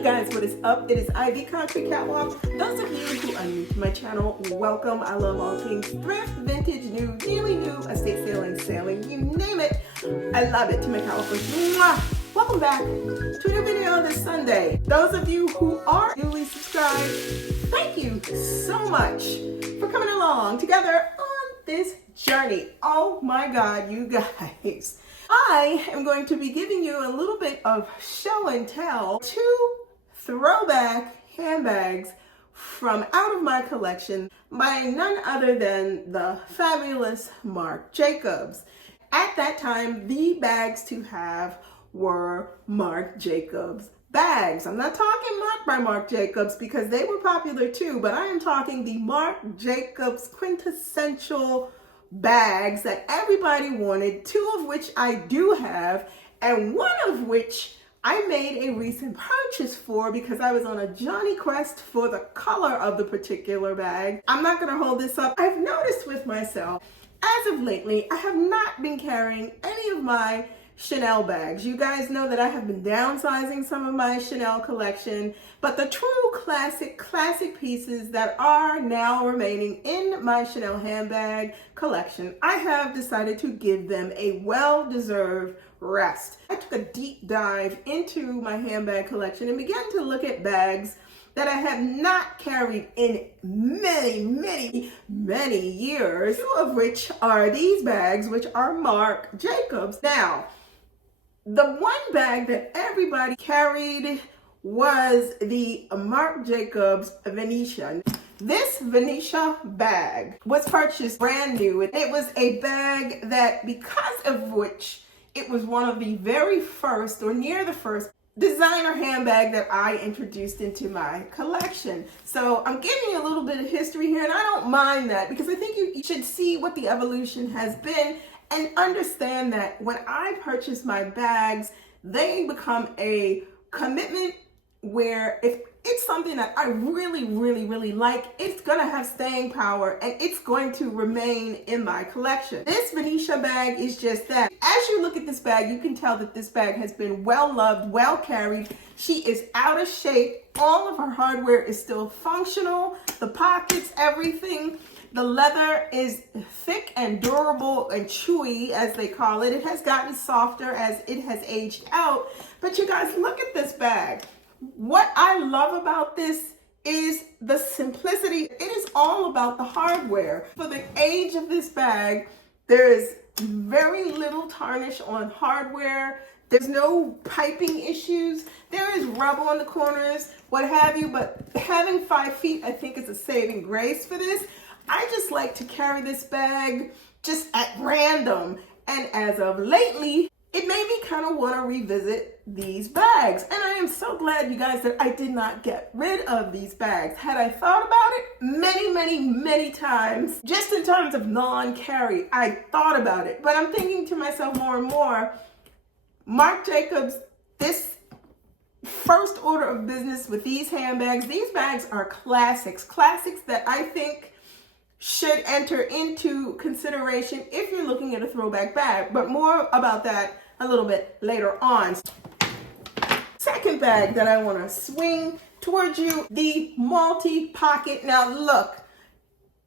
Hello guys, what is up? It is I, the Concrete Catwalk. Those of you who are new to my channel, welcome. I love all things thrift, vintage, new, nearly new, estate sailing, you name it. I love it. To my calipers. Mwah! Welcome back to a new video this Sunday. Those of you who are newly subscribed, thank you so much for coming along together on this journey. Oh my God, you guys. I am going to be giving you a little bit of show and tell, 2 throwback handbags from out of my collection by none other than the fabulous Marc Jacobs. At that time, the bags to have were Marc Jacobs bags. I'm not talking Marc by Marc Jacobs because they were popular too, but I am talking the Marc Jacobs quintessential bags that everybody wanted, 2 of which I do have, and 1 of which I made a recent purchase for because I was on a Johnny quest for the color of the particular bag. I'm not going to hold this up. I've noticed with myself, as of lately, I have not been carrying any of my Chanel bags. You guys know that I have been downsizing some of my Chanel collection, but the true classic pieces that are now remaining in my Chanel handbag collection, I have decided to give them a well-deserved rest. I took a deep dive into my handbag collection and began to look at bags that I have not carried in many years, 2 of which are these bags, which are Marc Jacobs. Now, the one bag that everybody carried was the Marc Jacobs Venicia. This Venicia bag was purchased brand new. It was a bag that, because of which it was one of the very first or near the first designer handbag that I introduced into my collection. So I'm giving you a little bit of history here, and I don't mind that because I think you should see what the evolution has been and understand that when I purchase my bags, they become a commitment where if it's something that I really like, it's gonna have staying power and it's going to remain in my collection. This Venicia bag is just that. As you look at this bag, you can tell that this bag has been well loved, well carried. She is out of shape. All of her hardware is still functional. The pockets, everything. The leather is thick and durable and chewy, as they call it. It has gotten softer as it has aged out. But you guys, look at this bag. What I love about this is the simplicity. It is all about the hardware. For the age of this bag, there is very little tarnish on hardware. There's no piping issues. There is rub on the corners, what have you, but having 5 feet, I think, is a saving grace for this. I just like to carry this bag just at random. And as of lately, it made me kind of want to revisit these bags. And I am so glad, you guys, that I did not get rid of these bags. Had I thought about it many times, just in terms of non-carry, I thought about it. But I'm thinking to myself more and more, Marc Jacobs, this first order of business with these handbags, these bags are classics that I think should enter into consideration if you're looking at a throwback bag, but more about that a little bit later on. Second bag that I want to swing towards you, the Multipocket. Now look,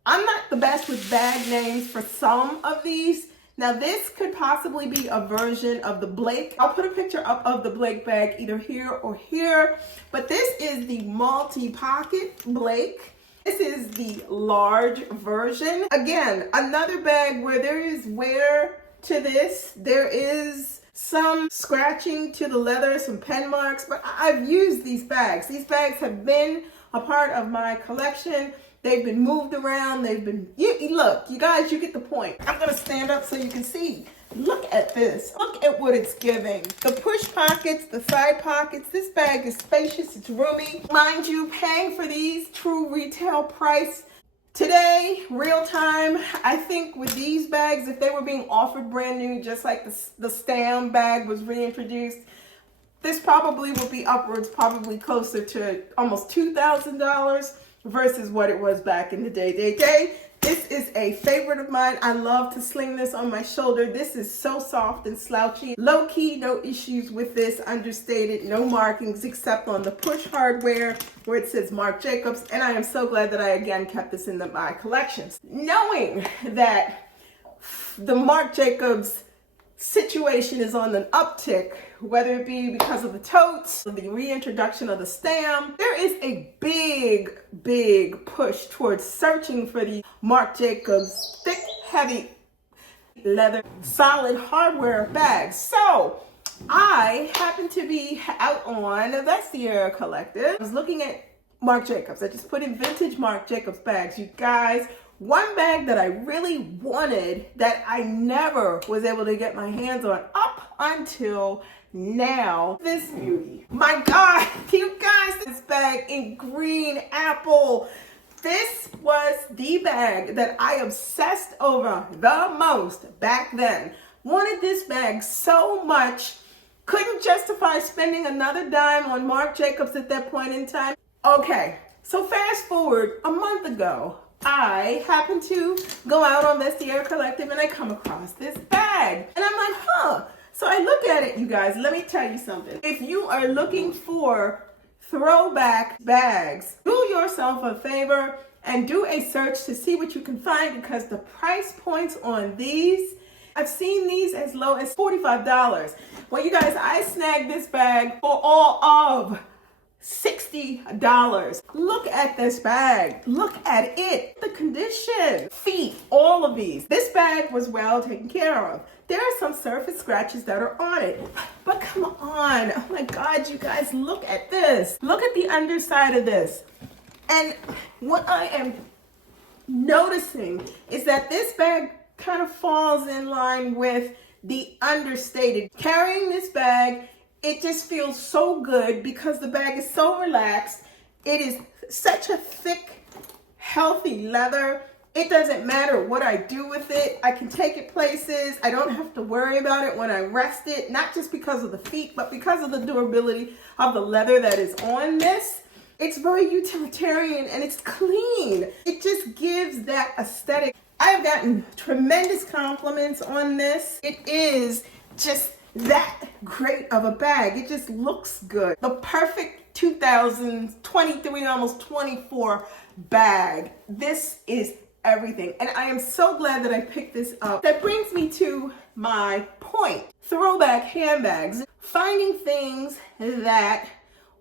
I'm not the best with bag names for some of these. Now this could possibly be a version of the Blake. I'll put a picture up of the Blake bag either here or here, but this is the Multipocket Blake. This is the large version. Again, another bag where there is wear to this. There is some scratching to the leather, some pen marks, but I've used these bags. These bags have been a part of my collection. They've been moved around. They've been, look, you guys, you get the point. I'm gonna stand up so you can see. Look at this. Look at what it's giving. The push pockets, the side pockets. This bag is spacious, it's roomy. Mind you, paying for these true retail price today, real time, I think with these bags, if they were being offered brand new, just like the Stam bag was reintroduced, this probably would be upwards, probably closer to almost $2,000 versus what it was back in the day. This is a favorite of mine. I love to sling this on my shoulder. This is so soft and slouchy. Low key, no issues with this. Understated, no markings except on the push hardware where it says Marc Jacobs. And I am so glad that I again kept this in my collections. Knowing that the Marc Jacobs situation is on an uptick, whether it be because of the totes, the reintroduction of the stamp, there is a big push towards searching for the Marc Jacobs thick, heavy leather, solid hardware bags. So I happen to be out on Venicia Collective. I was looking at Marc Jacobs. I just put in vintage Marc Jacobs bags. You guys, one bag that I really wanted that I never was able to get my hands on up until now, this beauty. My God, you guys, this bag in green apple. This was the bag that I obsessed over the most back then. Wanted this bag so much, couldn't justify spending another dime on Marc Jacobs at that point in time. Okay, so fast forward a month ago, I happened to go out on Venicia Collective and I come across this bag. And I'm like, huh. So I look at it, you guys. Let me tell you something. If you are looking for throwback bags, do yourself a favor and do a search to see what you can find, because the price points on these, I've seen these as low as $45. Well, you guys, I snagged this bag for all of $60. Look at this bag. Look at it. The condition, feet, all of these. This bag was well taken care of. There are some surface scratches that are on it, but come on. Oh my God, you guys, look at this. Look at the underside of this. And what I am noticing is that this bag kind of falls in line with the understated. Carrying this bag, it just feels so good because the bag is so relaxed. It is such a thick, healthy leather. It doesn't matter what I do with it. I can take it places. I don't have to worry about it when I rest it, not just because of the feet, but because of the durability of the leather that is on this. It's very utilitarian and it's clean. It just gives that aesthetic. I've gotten tremendous compliments on this. It is just that great of a bag. It just looks good. The perfect 2023, almost 24 bag. This is everything. And I am so glad that I picked this up. That brings me to my point. Throwback handbags. Finding things that,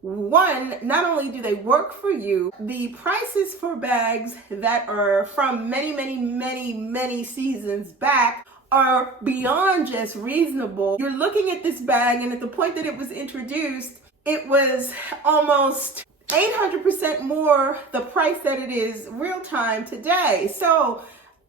one, not only do they work for you, the prices for bags that are from many seasons back are beyond just reasonable. You're looking at this bag, and at the point that it was introduced, it was almost 800% more the price that it is real time today. So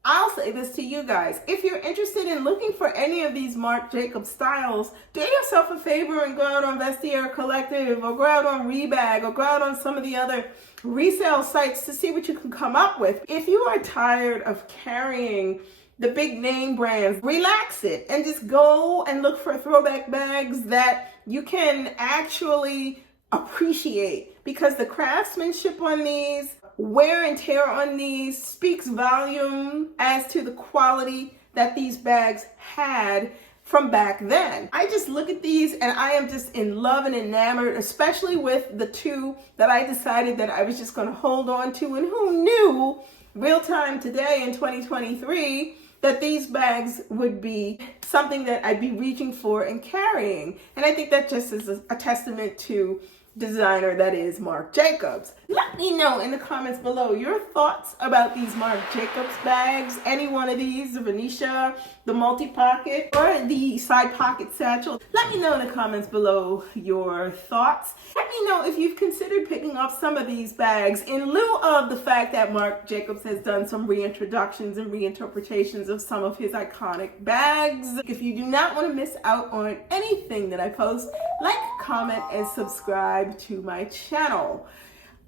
I'll say this to you guys. If you're interested in looking for any of these Marc Jacobs styles, do yourself a favor and go out on Venicia Collective, or go out on Rebag, or go out on some of the other resale sites to see what you can come up with. If you are tired of carrying the big name brands, relax it and just go and look for throwback bags that you can actually appreciate, because the craftsmanship on these, wear and tear on these speaks volume as to the quality that these bags had from back then. I just look at these and I am just in love and enamored, especially with the two that I decided that I was just going to hold on to. And who knew real time today in 2023 that these bags would be something that I'd be reaching for and carrying. And I think that just is a testament to designer that is Marc Jacobs. Let me know in the comments below your thoughts about these Marc Jacobs bags. Any one of these, the Venicia, the Multipocket, or the side pocket satchel. Let me know in the comments below your thoughts. Let me know if you've considered picking up some of these bags in lieu of the fact that Marc Jacobs has done some reintroductions and reinterpretations of some of his iconic bags. If you do not want to miss out on anything that I post, like, comment, and subscribe to my channel.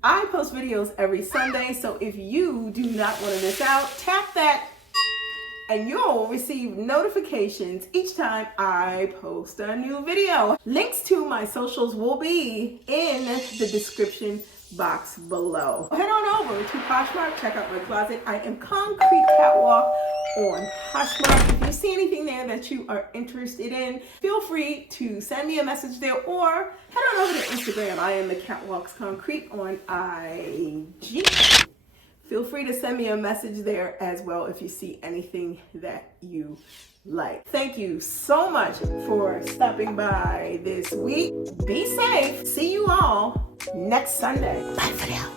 I post videos every Sunday, so if you do not want to miss out, tap that and you'll receive notifications each time I post a new video. Links to my socials will be in the description box below. Head on over to Poshmark, check out my closet. I am Concrete Catwalk on Poshmark. If you see anything there that you are interested in, feel free to send me a message there or head on over to Instagram. I am the Catwalks Concrete on IG. Feel free to send me a message there as well if you see anything that you like. Thank you so much for stopping by this week. Be safe. See you all next Sunday. Bye for now.